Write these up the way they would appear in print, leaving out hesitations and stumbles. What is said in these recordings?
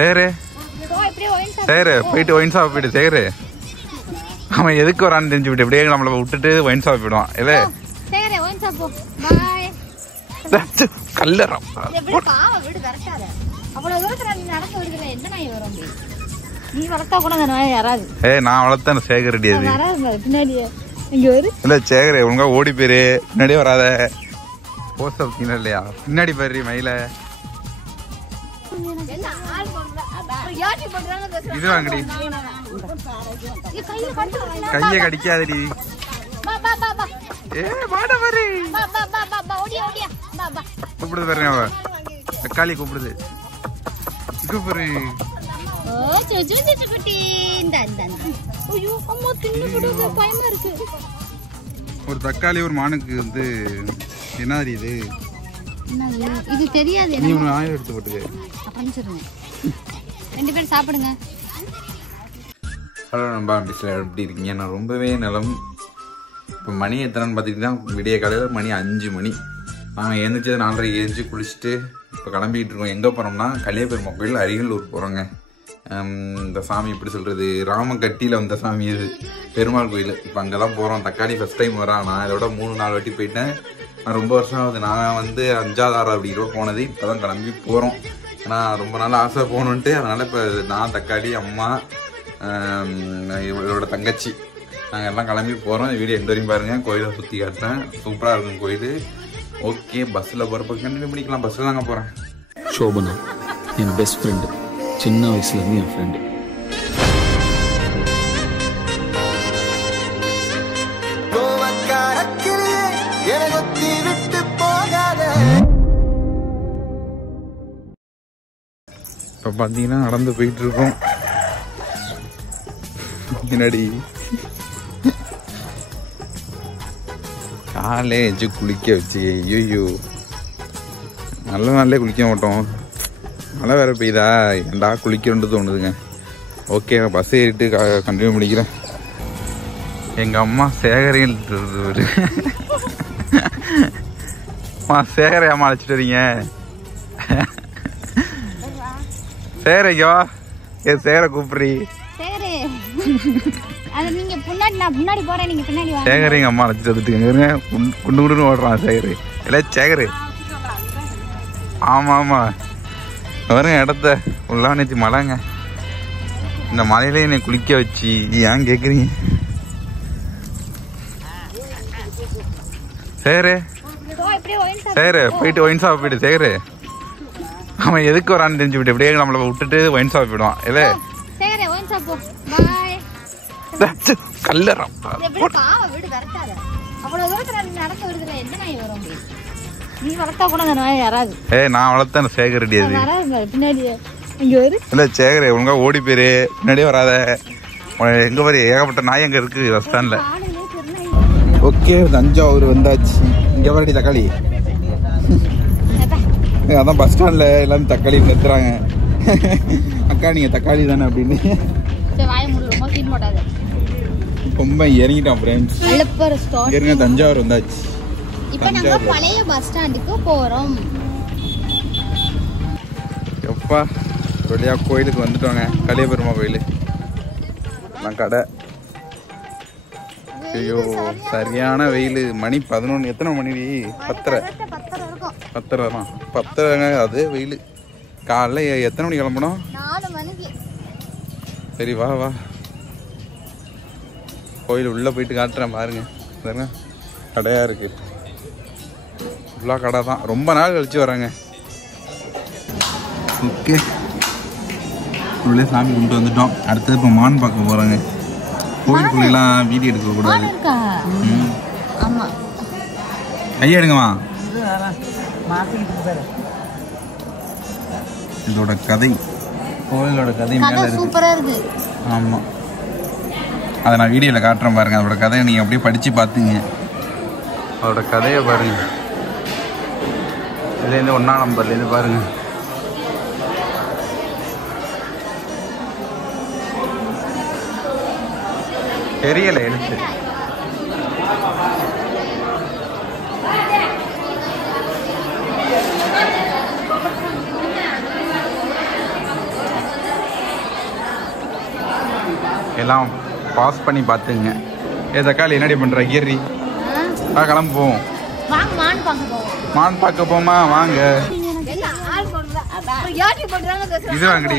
சேரு சேரு போயிட்டு wine shop போயிட்டு சேரு. அவன் எதுக்கு வரான்னு தெரிஞ்சு விட்டு இப்படியே நம்மள விட்டுட்டு ஒயின் ஷாப் போயிடுவான். இல்ல கல்லறம் நான் வளர்த்தேன் சேகர் ரெடி. இல்ல சேகர் ஒழுங்கா ஓடி போயிரு, பின்னாடியே வராத. போஸ்ட் இல்லையா பின்னாடி போயிரு மயில. இது வாங்கடி, கைய கடிக்காதடி. கூப்பிடுது பாருங்க, அவ தக்காளி கூப்பிடுது. கூப்பிடு ஒரு தக்காளி ஒரு மானுக்கு வந்து என்ன இது இது தெரியாது. நீ ஒரு ஆயில் எடுத்து போட்டுக்க அப்படின்னு சொல்லுங்க. ரெண்டு பேரும் சாப்பிடுங்க. ஹலோ நண்பா, எப்படி இருக்கீங்க? நான் ரொம்பவே நலம். இப்போ மணி எத்தனைன்னு பார்த்துக்கிட்டு தான் விடிய காலையில் மணி 5 மணி. நாங்கள் எழுந்திரிச்சது 4:30 எழுந்திரிச்சு குளிச்சுட்டு இப்போ கிளம்பிகிட்டு இருக்கோம். எங்கே போகிறோம்னா கலியபெருமாள் கோயில் அரியலூர் போகிறோங்க. இந்த சாமி எப்படி சொல்கிறது, ராமகட்டியில் வந்த சாமி இது, பெருமாள் கோயில். இப்போ அங்கே தான் போகிறோம். தக்காளி ஃபஸ்ட் டைம் வரான். நான் இதோட 3-4 வாட்டி போயிட்டேன். நான் ரொம்ப வருஷம் ஆகுது. நான் வந்து 5வது 6வது அப்படி கூட போனது. இப்போ தான் கிளம்பி போகிறோம். ஏன்னா ரொம்ப நாள் ஆசை போகணுன்ட்டு. அதனால் இப்போ நான் தக்காளி அம்மா இவளோட தங்கச்சி நாங்கள் எல்லாம் கிளம்பி போகிறோம். வீடியோ எந்த வரையும் பாருங்கள். கோயிலை சுற்றி காட்டுறேன். சூப்பராக இருக்கும் கோயில். ஓகே, பஸ்ஸில் போகிறப்ப கண்டினியூ பண்ணிக்கலாம். பஸ்ஸில் தாங்க போகிறேன். சோபனா என் பெஸ்ட் ஃப்ரெண்டு, சின்ன வயசுலேருந்து என் ஃப்ரெண்டு. இப்போ பார்த்தீங்கன்னா நடந்து போயிட்டு இருக்கோம். முன்னாடி காலேஜ் குளிக்க வச்சு, ஐயோ நல்ல நாள்லேயே குளிக்க மாட்டோம். மழை வேற பெய்யுதா, ஏண்டா குளிக்கணுன்னு தோணுதுங்க. ஓகே, பஸ் ஏறிட்டு கண்டினியூ பண்ணிக்கிறேன். எங்கள் அம்மா சேகரையும் சேகரை அம்மா அழைச்சிட்டு வரீங்க. சேகரைக்கோ சேகரை கூப்பிடுறீ. சேகர் எங்க அம்மா அழைச்சிட்டு வந்துட்டுங்க. குண்டு குண்டுன்னு ஓடுறான் சேகர். இல்ல சேகர், ஆமா ஆமா வருங்க. இடத்த ஃபுல்லா நேற்று மழைங்க. இந்த மலையில என்னை குளிக்க வச்சு ஏன் கேக்குறீங்க? சேகரு சேகரு போயிட்டு ஒயின் ஷாப் போயிட்டு சேகரு. அவன் எதுக்கு வரான்னு தெரிஞ்சு விட்டு இப்படியே நம்மள விட்டுட்டு ஒயின் ஷாப் போயிடுவான். இல்ல கல்லறம் நான் வளர்த்தேன் சேகர் ரெடி. இல்ல சேகர் ஒழுங்கா ஓடி போயிரு, பின்னாடியே வராத. எங்க பாரு ஏகப்பட்ட நாய் அங்க இருக்கு பஸ் ஸ்டாண்ட்ல. ஓகே, தஞ்சாவூர் வந்தாச்சு. இங்க பாருடி தக்காளி. அதான் பஸ் ஸ்டாண்ட்ல எல்லாமே தக்காளி நிறுத்துறாங்க. அக்கா நீங்க தக்காளி தானே அப்படின்னு ரொம்ப இறங்கிட்டோம் ஃப்ரெண்ட்ஸ். இறங்க தஞ்சாவூர் வந்தாச்சு. இப்போ நாங்க பழைய பஸ் ஸ்டாண்டுக்கு போறோம். எப்பா வழியா கோயிலுக்கு வந்துட்டோங்க. கலியபெருமாள் கோயில் கடை. ஐயோ சரியான வெயில். மணி 11. எத்தனை மணி? 10:30 தான். 10:30ங்க. அதே வெயில். காலைல எத்தனை மணி கிளம்பணும்? 4 மணிக்கு. சரி வா வா, கோயில் உள்ள போயிட்டு காட்டுறேன் பாருங்க. பாருங்க கடையா இருக்கு. ஃபுல்லா கடை தான். ரொம்ப நாள் கழிச்சு வராங்க. ஓகே, உள்ளே சாமி கொண்டு வந்துட்டோம். அடுத்தது இப்போ மான் பார்க்க போறாங்க. கோயிலுக்குள்ளெல்லாம் வீடியோ எடுக்க கூடாது. ஐயா எடுங்கம்மா. இதோட கதை, கோயிலோட கதை மேல சூப்பரா இருக்கு. ஆமா, அதை நான் வீடியோல காட்டுறேன் பாருங்க. அதோட கதையை நீங்க அப்படியே படிச்சு பாத்துங்க. அதோட கதையை பாருங்க. இதுலேருந்து 1ஆம் நம்பர்லேருந்து பாருங்க. தெரியல எழுத்து. எல்லாம் பாஸ் பண்ணி பார்த்துங்க. தக்காளி என்னடி பண்ற கியரி? கிளம்பு போவோம். மான் பார்க்க போமா? வாங்க. இது வாங்கடி.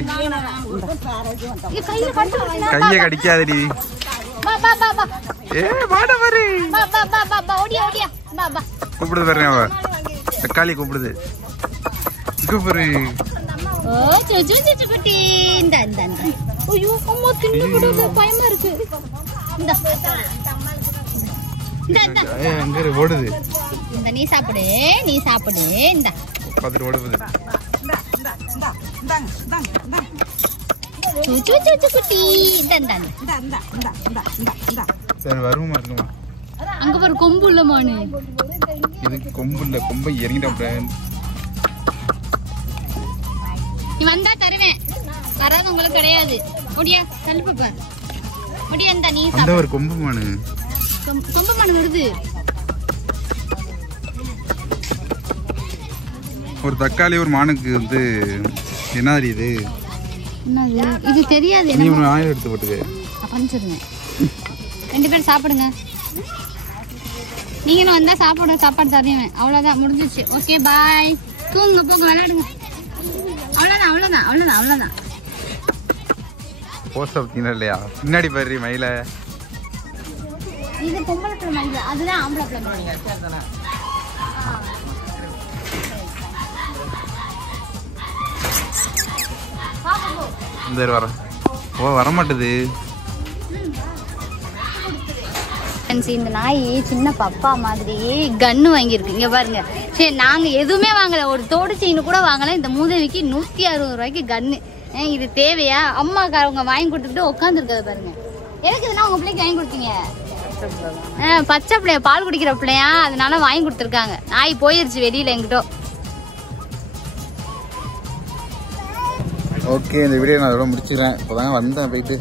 கைய கடிக்காதடி. கூப்பிடுது பாருங்க, அவ தக்காளி கூப்பிடுது. கூப்பிடு. ஓடுது. நீ சாப்பிடு, நீ சாப்பிடு. இந்த ஓடுது. வருமா? அங்க ஒரு கொம்பு உள்ள மானு. இது கொம்பு இல்ல, கொம்பை இறங்கிட்டேன். நீ வந்தா தருவேன், வராது உங்களுக்கு கிடையாது. முடியா தள்ளி பாப்பா. முடியா இந்த நீ சாப்பிடு. ஒரு கொம்பு மானு. கொம்பு மானு வருது. ஒரு தக்காளி ஒரு மானுக்கு வந்து என்ன இது? என்னது இது தெரியாது. நீ ஒரு ஆயில் எடுத்து போட்டுக்க. பஞ்சிருங்க. 2 பேரும் சாப்பிடுங்க. நீங்களும் வந்தா சாப்பிடுங்க, சாப்பாடு தருவேன். அவ்வளவுதான், முடிஞ்சிச்சு. Okay bye. தூங்க போங்க, விளையாடுங்க. அவ்வளவுதான் அவ்வளவுதான் அவ்வளவுதான் அவ்வளவுதான். போஸ்ட் ஆஃபீஸ் இல்லையா? பின்னாடி பாரு மயில. இது பொம்பளை பிள்ளை மயில, அதுதான் ஆம்பளை பிள்ளை மயில. இந்த வர வரமாட்டுது. இந்த நாய் சின்ன பப்பா மாதிரி கன்னு வாங்கியிருக்கு. இங்க பாருங்க. சரி, நாங்க எதுவுமே வாங்கல, ஒரு தோடு செயின் கூட வாங்கல. இந்த மூதவிக்கு 160 ரூபாய்க்கு கன்னு. இது தேவையா? அம்மாக்காரவங்க வாங்கி கொடுத்துட்டு உட்காந்துருக்கத பாருங்க. எனக்கு இதுனா உங்க பிள்ளைக்கு வாங்கி கொடுத்தீங்க? பச்சை பிள்ளைய, பால் குடிக்கிற பிள்ளையா, அதனால வாங்கி கொடுத்துருக்காங்க. நாய் போயிருச்சு வெளியில எங்கிட்டோ. ஓகே, இந்த வீடியோ நான் அதோட முடிச்சுக்கிறேன். இப்போதாங்க வந்தேன் போயிட்டு.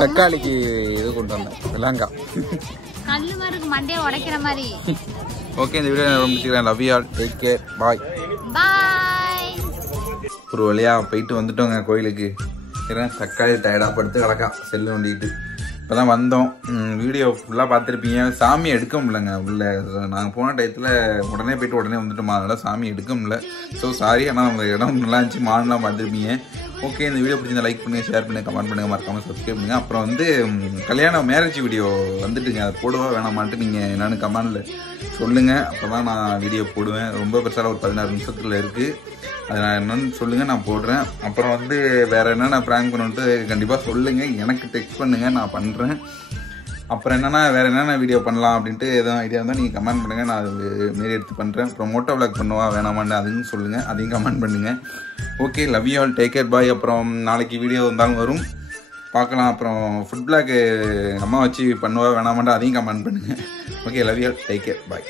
தக்காளிக்கு இது கொண்டு வந்தேன், விலாங்கா. கல்லு மாதிரி மண்டையை உடைக்கிற மாதிரி. ஓகே, இந்த வீடியோ நான் முடிச்சுக்கிறேன். Love you all, take care, bye bye. ஒரு வழியா போயிட்டு வந்துட்டோங்க கோயிலுக்கு. தக்காளி டயர்டாக படுத்து கிடக்கா செல்லு வண்டிட்டு. இப்போதான் வந்தோம். வீடியோ ஃபுல்லாக பார்த்துருப்பீங்க. சாமி எடுக்க முடியலங்க உள்ள. நாங்கள் போன டயத்தில் உடனே போயிட்டு உடனே வந்துட்டோமா, அதனால் சாமி எடுக்க முடியல. So sorry. ஆனால் நம்ம இடம் நல்லா இருந்துச்சு, மாடெலாம் பார்த்துருப்பீங்க. ஓகே, இந்த வீடியோ பிடிச்சிருந்தா லைக் பண்ணுங்கள், ஷேர் பண்ணுங்கள், கமெண்ட் பண்ணுங்கள், மறக்காமல் சப்ஸ்கிரைப் பண்ணுங்கள். அப்புறம் வந்து மேரேஜ் வீடியோ வந்துட்டுங்க, அதை போடுவா வேணாமான்ட்டு நீங்கள் என்னென்னு கமெண்டில் சொல்லுங்கள். அப்போ தான் நான் வீடியோ போடுவேன். ரொம்ப பெருசாக ஒரு 16 நிமிஷத்தில் இருக்குது. அதை நான் என்னென்னு சொல்லுங்கள், நான் போடுறேன். அப்புறம் வந்து வேறு என்னென்ன ப்ராங்க் பண்ணுன்ட்டு கண்டிப்பாக சொல்லுங்கள், எனக்கு டெக்ஸ்ட் பண்ணுங்கள், நான் பண்ணுறேன். அப்புறம் என்னென்னா வேறு என்னென்ன வீடியோ பண்ணலாம் அப்படின்ட்டு எதுவும் ஐடியா இருந்தால் நீங்கள் கமெண்ட் பண்ணுங்கள், நான் அது மாரி எடுத்து பண்ணுறேன். அப்புறம் மோட்டோ விளாக் பண்ணுவா வேணாமான்னு அதையும் சொல்லுங்கள், அதையும் கமெண்ட் பண்ணுங்கள். Okay, love you all, take care, bye. அப்புறம் நாளைக்கு வீடியோ இருந்தாலும் வரும், பார்க்கலாம். அப்புறம் ஃபுட் பிளாக் அம்மா வச்சு பண்ணுவா வேணாமான்னு அதையும் கமெண்ட் பண்ணுங்கள். Okay, love you all, take care, bye.